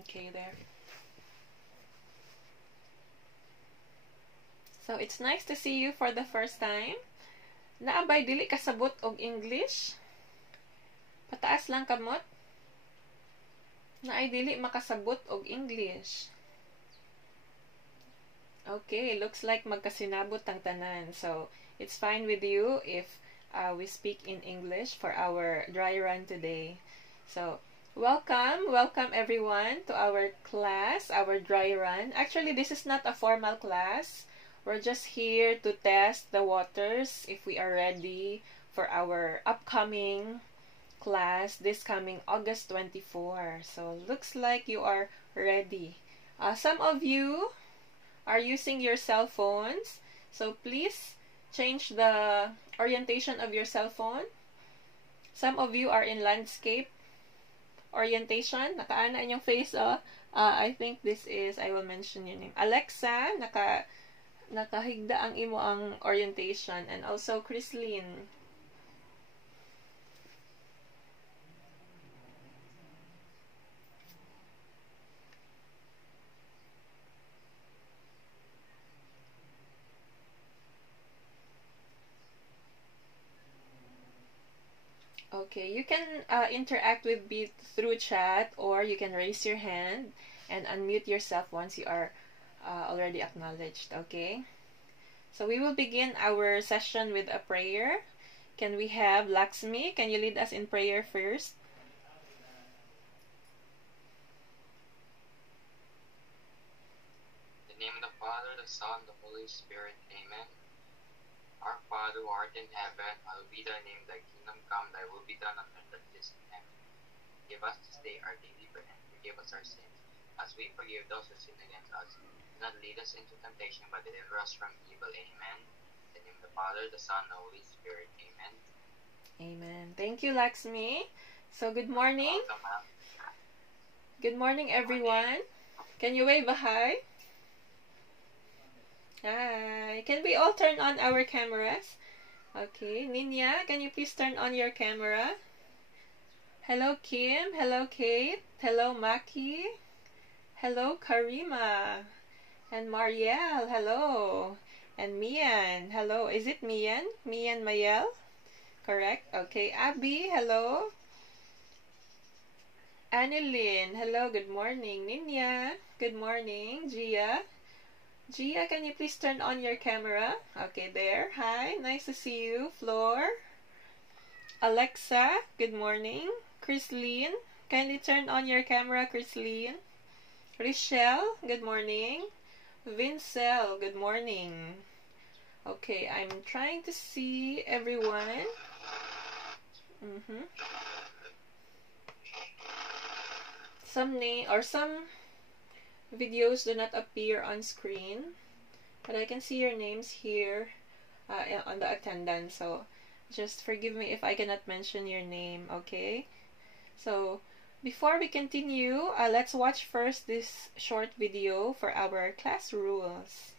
Okay, there. So, it's nice to see you for the first time. Naabay, dili kasabot og English. Pataas lang kamot. Naay dili makasabot og English. Okay, looks like magkasinabot ang tanan. So, it's fine with you if we speak in English for our dry run today. So, welcome everyone to our class, our dry run. Actually, this is not a formal class. We're just here to test the waters if we are ready for our upcoming class this coming August 24. So, looks like you are ready. Some of you are using your cell phones. So, please change the orientation of your cell phone. Some of you are in landscape orientation. Nakaana inyong face, oh. I think this is, I will mention your name. Alexa, nakahigda ang imo ang orientation. And also, Chrislyn. Okay, you can interact with me through chat, or you can raise your hand and unmute yourself once you are already acknowledged, okay? So we will begin our session with a prayer. Can we have Lakshmi? Can you lead us in prayer first? In the name of the Father, the Son, the Holy Spirit, amen. Our Father who art in heaven, hallowed be thy name, thy kingdom come, thy will be done on earth as it is in heaven. Give us this day our daily bread, and forgive us our sins, as we forgive those who sin against us. Do not lead us into temptation, but deliver us from evil, amen. In the name of the Father, the Son, the Holy Spirit, amen. Amen. Thank you, Lakshmi. So, good morning. Welcome. Good morning, everyone. Can you wave a hi? Hi. Can we all turn on our cameras? Okay. Ninya, can you please turn on your camera? Hello, Kim. Hello, Kate. Hello, Maki. Hello, Karima. And Marielle. Hello. And Mian. Hello. Is it Mian? Mian Mayel? Correct. Okay. Abby. Hello. Annalyn. Hello. Good morning. Ninya. Good morning. Gia. Gia, can you please turn on your camera? Okay, there. Hi, nice to see you. Floor. Alexa, good morning. Chrislyn, kindly turn on your camera, Chrislyn. Rochelle, good morning. Vincel, good morning. Okay, I'm trying to see everyone. Some name or some videos do not appear on screen, but I can see your names here on the attendance, so just forgive me if I cannot mention your name, okay? So before we continue, let's watch first this short video for our class rules.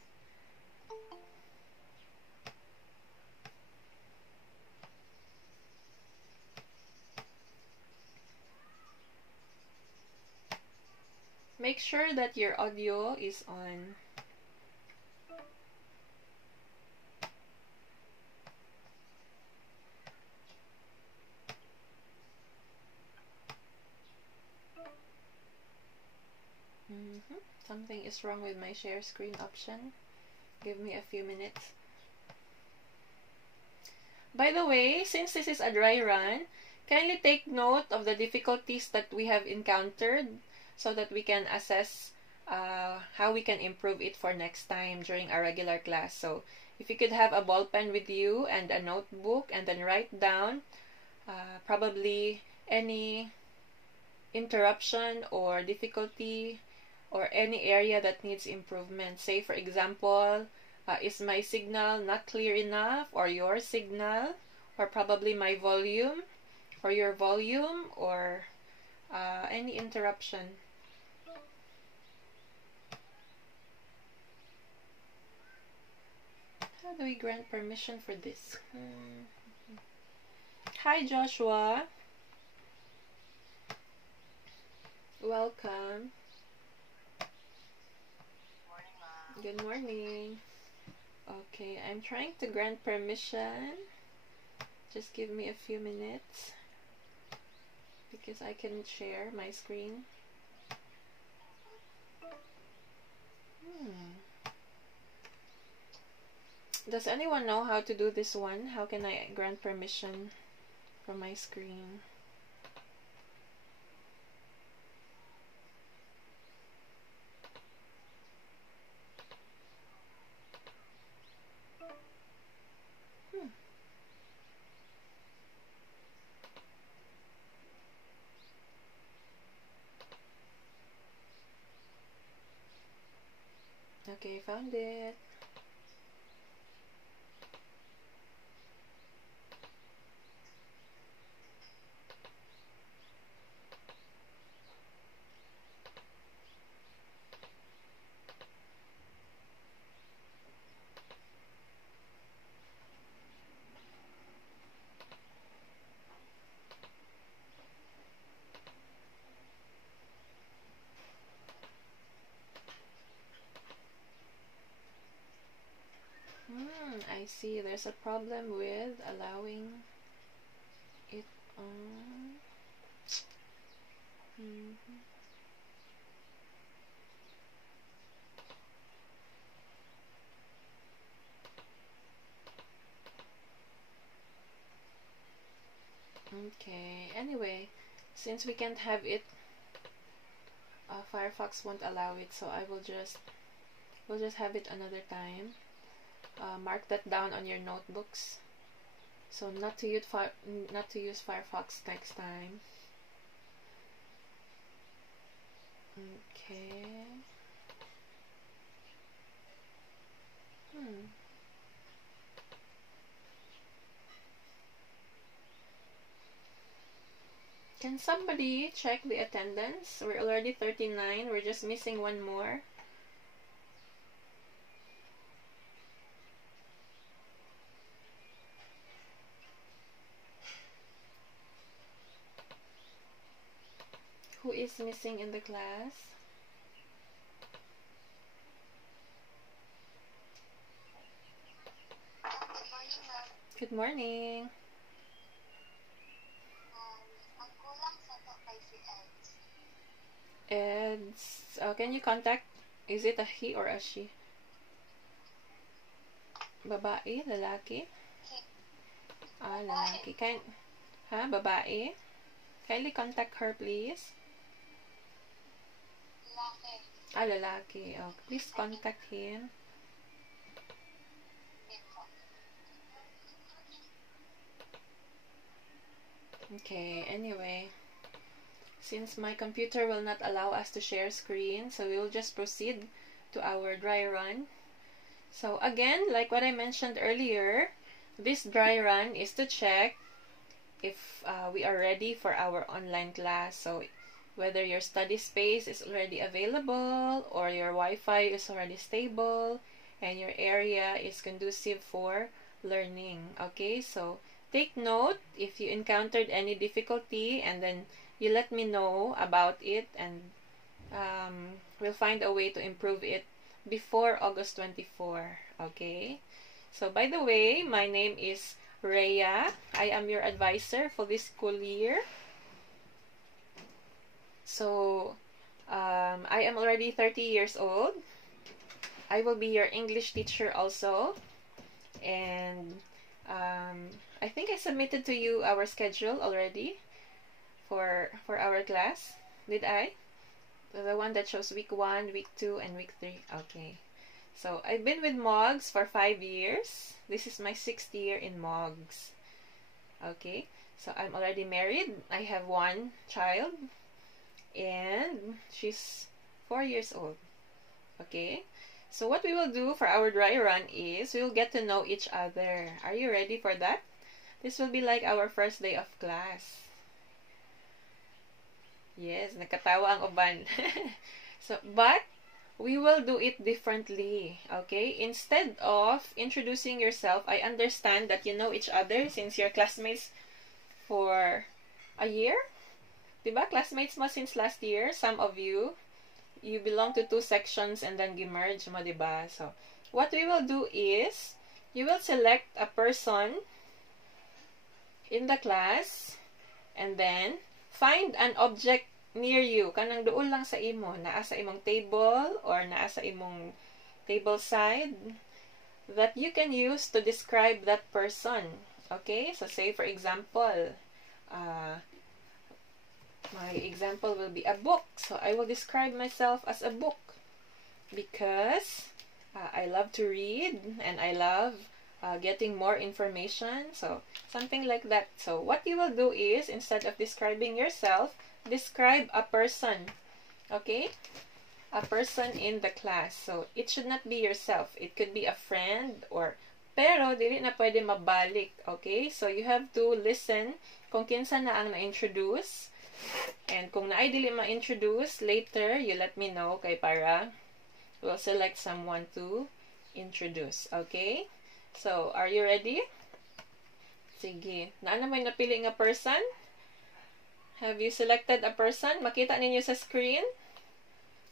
Make sure that your audio is on. Something is wrong with my share screen option. Give me a few minutes. By the way, since this is a dry run, kindly take note of the difficulties that we have encountered so that we can assess how we can improve it for next time during our regular class. So if you could have a ball pen with you and a notebook, and then write down probably any interruption or difficulty or any area that needs improvement. Say, for example, is my signal not clear enough, or your signal, or probably my volume, or your volume, or any interruption. How do we grant permission for this? Hi, Joshua. Welcome. Good morning. Okay, I'm trying to grant permission. Just give me a few minutes because I can share my screen. Does anyone know how to do this one? How can I grant permission from my screen? Okay, found it. I see there's a problem with allowing it on. Okay, anyway, since we can't have it, Firefox won't allow it, so we'll just have it another time. Mark that down on your notebooks. So not to use Firefox next time. Okay. Can somebody check the attendance? We're already 39. We're just missing one more. Who is missing in the class? Good morning. Eds, can you contact, is it a he or a she? Babae, lalaki? Lalaki. Babae? Kindly contact her, please. Lalaki. Oh, please contact him. Okay, anyway, since my computer will not allow us to share screen, so we will just proceed to our dry run. So again, like what I mentioned earlier, this dry run is to check if we are ready for our online class. So whether your study space is already available or your Wi-Fi is already stable and your area is conducive for learning. Okay, so take note if you encountered any difficulty, and then you let me know about it, and we'll find a way to improve it before August 24. Okay, so by the way, my name is Rhea. I am your advisor for this school year. So I am already 30 years old. I will be your English teacher also, and I think I submitted to you our schedule already for our class. Did I? The one that shows week 1, week 2, and week 3. Okay. So I've been with Mogs for 5 years. This is my 6th year in Mogs. Okay. So I'm already married. I have one child, and she's 4 years old. Okay. So what we will do for our dry run is we will get to know each other. Are you ready for that? This will be like our first day of class. Yes, nakatawa ang uban. So, but we will do it differently. Okay? Instead of introducing yourself, I understand that you know each other since you're classmates for a year. Diba? Classmates mo since last year, some of you. you belong to two sections and then gi-merge mo, diba? So, what we will do is, you will select a person in the class, and then, find an object near you. Kanang doon lang sa imo. Naa sa imong table, or naa sa imong table side, that you can use to describe that person. Okay? So, say for example, my example will be a book. So, I will describe myself as a book. Because I love to read, and I love getting more information. So, something like that. So, what you will do is, instead of describing yourself, describe a person. Okay? A person in the class. So, it should not be yourself. It could be a friend, or pero dili na pwede mabalik. Okay? So, you have to listen kung kinsa na ang na-introduce. And kung naay dili ma-introduce, later, you let me know kay para we'll select someone to introduce. Okay? So, are you ready? Sige. Naa na may napili nga person? Have you selected a person? Makita ninyo sa screen?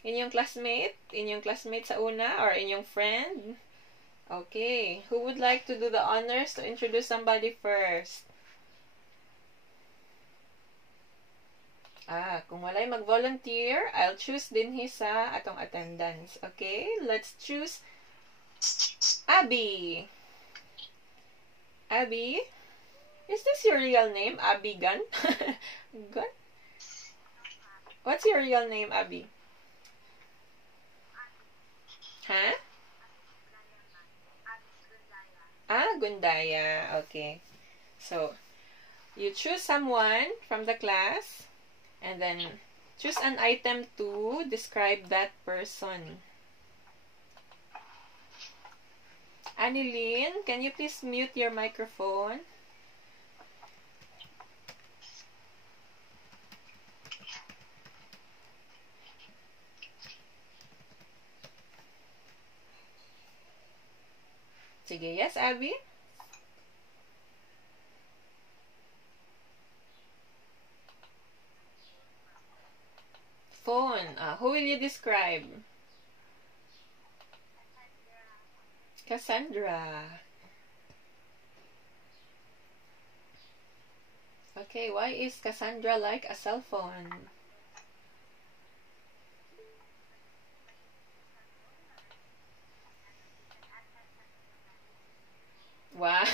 Inyong classmate? Inyong classmate sa una? Or inyong friend? Okay. Who would like to do the honors to introduce somebody first? Kung walay mag-volunteer, I'll choose din sa atong attendance. Okay? Let's choose Abby. Abby? Is this your real name, Abby Gun? Gun? What's your real name, Abby? Huh? Gundaya. Okay. So, you choose someone from the class, and then choose an item to describe that person. Annalyn, can you please mute your microphone? Sige, yes, Abby? Phone. Who will you describe? Cassandra. Okay, why is Cassandra like a cell phone? Wow.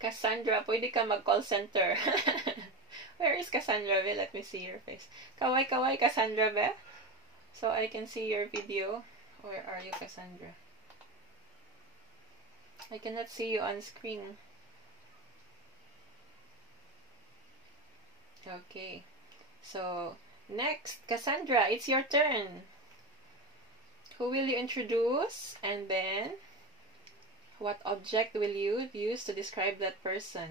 Cassandra, pwede ka mag-call center. Where is Cassandra, be? Let me see your face. Kaway, Cassandra, be? So I can see your video. Where are you, Cassandra? I cannot see you on screen. Okay. So, next, Cassandra, it's your turn. Who will you introduce? And then, what object will you use to describe that person?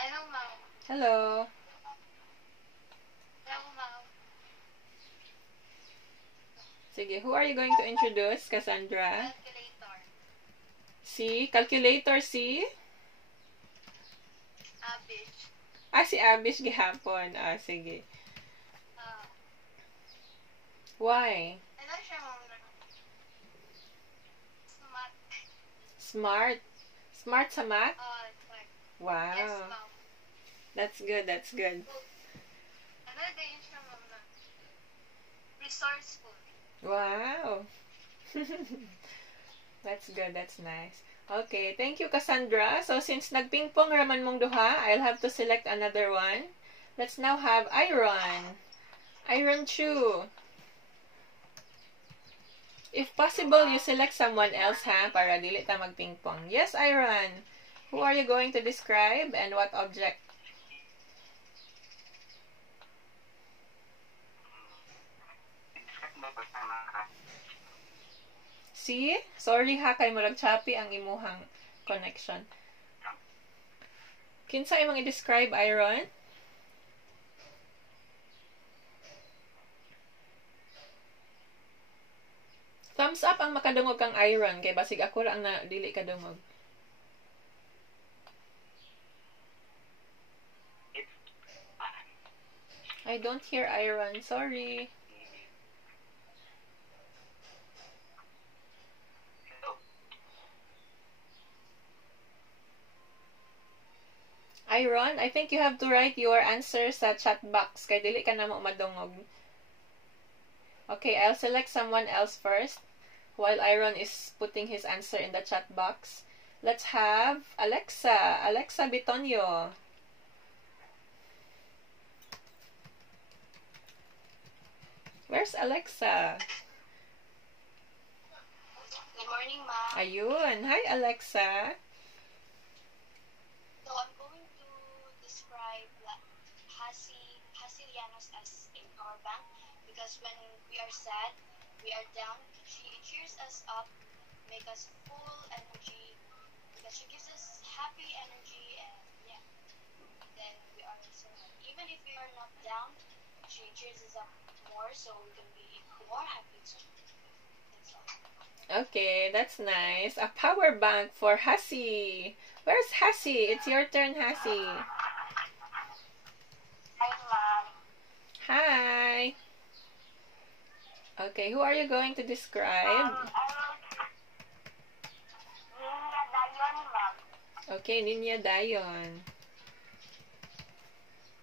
Hello, Mom. Hello. Hello, Mom. Sige, who are you going to introduce, Cassandra? Calculator. Si? Calculator si? Abish. Si Abish gihapon. Sige. Why? Ano siya, Mom? Smart. Smart. Smart sa math? Smart. Wow. Yes, Mom. That's good, that's good. Ano din siya, Mom? Resourceful. Wow. That's good, that's nice. Okay, thank you, Cassandra. So, since nagpingpong raman mong duha, I'll have to select another one. Let's now have Iron. Iron Chu. If possible, you select someone else, ha? Para dili ta magpingpong. Yes, Iron. Who are you going to describe and what object? See? Sorry ha, kay murag choppy ang imuhang connection. Kinsa imong i-describe, Iron? Thumbs up ang makadungog kang Iron, kay basig ako ra ang na dili kadungog. I don't hear Iron. Sorry. Iron, I think you have to write your answer sa chat box kay dili ka na mo madungog. Okay, I'll select someone else first while Iron is putting his answer in the chat box. Let's have Alexa. Alexa Bitonio. Where's Alexa? Good morning, ma'am. Ayun. Hi, Alexa. So I'm going to describe Hasilianos as a power bank because when we are sad, we are down, she cheers us up, make us full energy because she gives us happy energy and yeah, then we are so happy. Even if we are not down, she cheers us up more so we can be more happy too. That's all. Okay, that's nice. A power bank for Hasi. Where's Hasi? It's your turn, Hasi. Hi, ma'am. Hi. Okay, who are you going to describe? Ninya Dayon, ma'am. Okay, Ninya Dayon.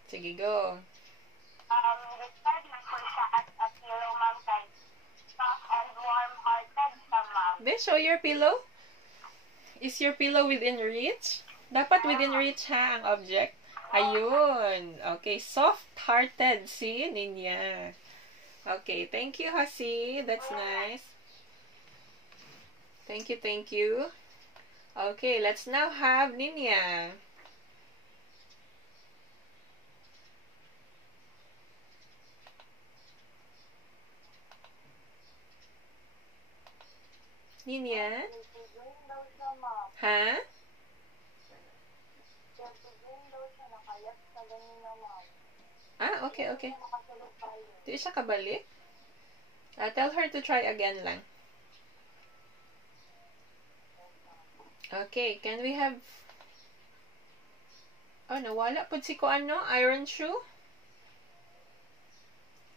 Sige, go. Describe na po siya as a pillow, ma'am, kay soft and warm-hearted siya, ma'am. Then, show your pillow. Is your pillow within reach? Dapat within reach ha, ang object. Ayun. Okay, soft-hearted si Ninya. Okay, thank you, Hasi. That's nice. Thank you, thank you. Okay, let's now have Ninya. Ninya? Ha? Ah, okay, okay. Di siya kabalik? Tell her to try again lang. Okay, can we have... Oh, nawala po si ko ano? Iron shoe?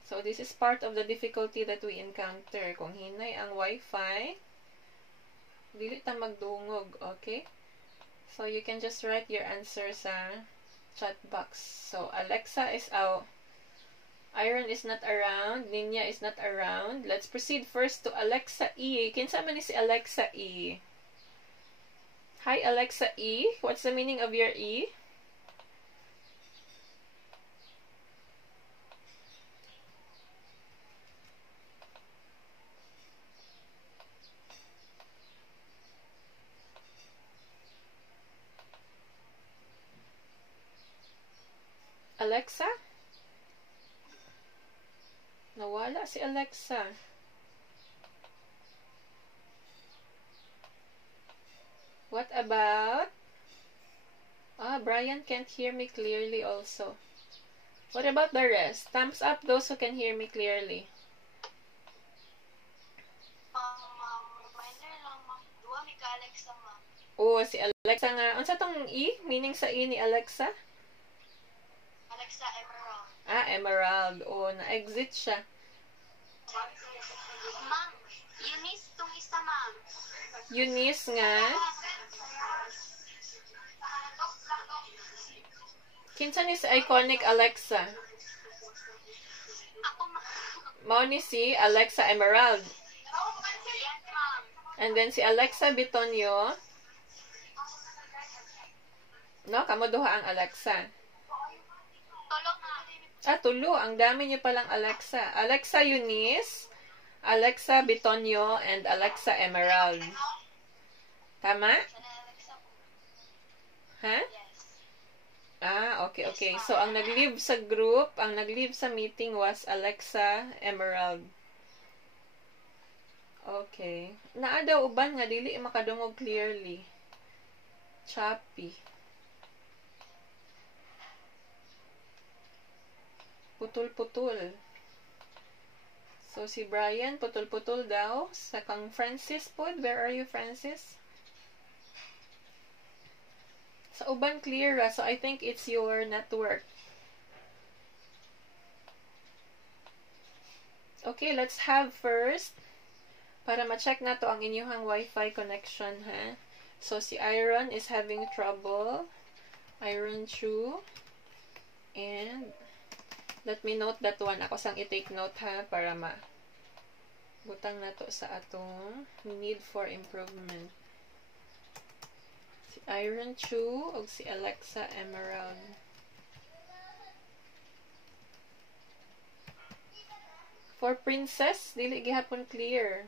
So, this is part of the difficulty that we encounter. Kung hinay ang Wi-Fi, dili ta magdungog, okay? So, you can just write your answer sa chat box. So, Alexa is out. Iron is not around. Ninya is not around. Let's proceed first to Alexa E. Kinsa man ni si Alexa E? Hi, Alexa E. What's the meaning of your E? Alexa? Nawala si Alexa. What about... Brian can't hear me clearly also. What about the rest? Thumbs up those who can hear me clearly. Reminder lang, ma'am. Duwa mi ka Alexa, ma'am. Oh, si Alexa nga. Ano sa tong E? Meaning sa E ni Alexa? Alexa Emerald. Emerald. Oh, na-exit siya. Ma'am, Eunice tong isa, ma'am. Eunice nga. Kinsa ni si iconic Alexa? Ako, ma'am. Mao ni si Alexa Emerald. Yes, ma'am. And then si Alexa Bitonio. No, kamo duha ang Alexa. Tulong, ma'am. Tulo. Ang dami niyo palang Alexa. Alexa Eunice, Alexa Bitonio, and Alexa Emerald. Tama? Sana Alexa po. Ha? Yes. Okay, okay. So, ang nag-leave sa group, ang nag-leave sa meeting was Alexa Emerald. Okay. Naa daw uban nga, dili makadungog clearly. Choppy. Putol-putol. So, si Brian, putol-putol daw. Sa kang Francis po. Where are you, Francis? Sa uban clear, so I think it's your network. Okay, let's have first para ma-check na to ang inyong Wi-Fi connection, ha? So, si Iron is having trouble. Iron Chu. And, let me note that one. Ako sang i-take note, ha? Para butang na to sa atong need for improvement. Si Iron Chu o si Alexa Emerald. For Princess, dili gihapon clear.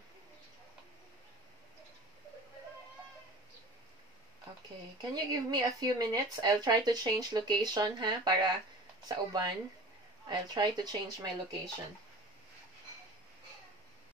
Okay. Can you give me a few minutes? I'll try to change location, ha? Para sa uban. I'll try to change my location.